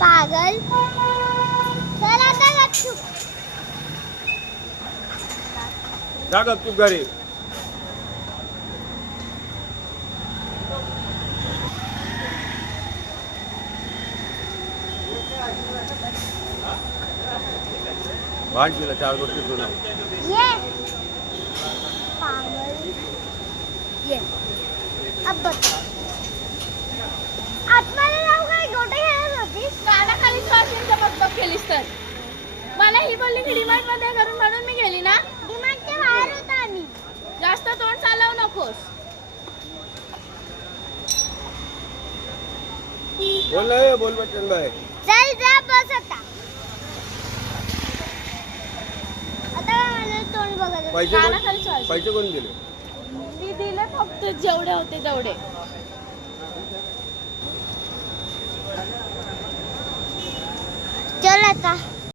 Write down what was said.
पागल चल आता गपचूप जा गपचूप घरी. भांड तिला 4 गोष्टी सुना. ये पागल ये अब बता आतमध्ये जाऊ काय गोटे खेळत होतीस कानाखाली श्वासांचा मतलब केलीस तर मला ही बोलली की डिमांड मध्ये करून म्हणून मी गेली ना. डिमांडच्या बाहेर होता आम्ही जास्त तोंड चालवू नकोस. बोल ना बोल बच्चन भाई. चल जा बस आता आता मला तोंड बघत पैसे कानाखाली श्वास. पैसे कोण दिले? मी दिले फक्त जेवढे होते तेवढे. चल आता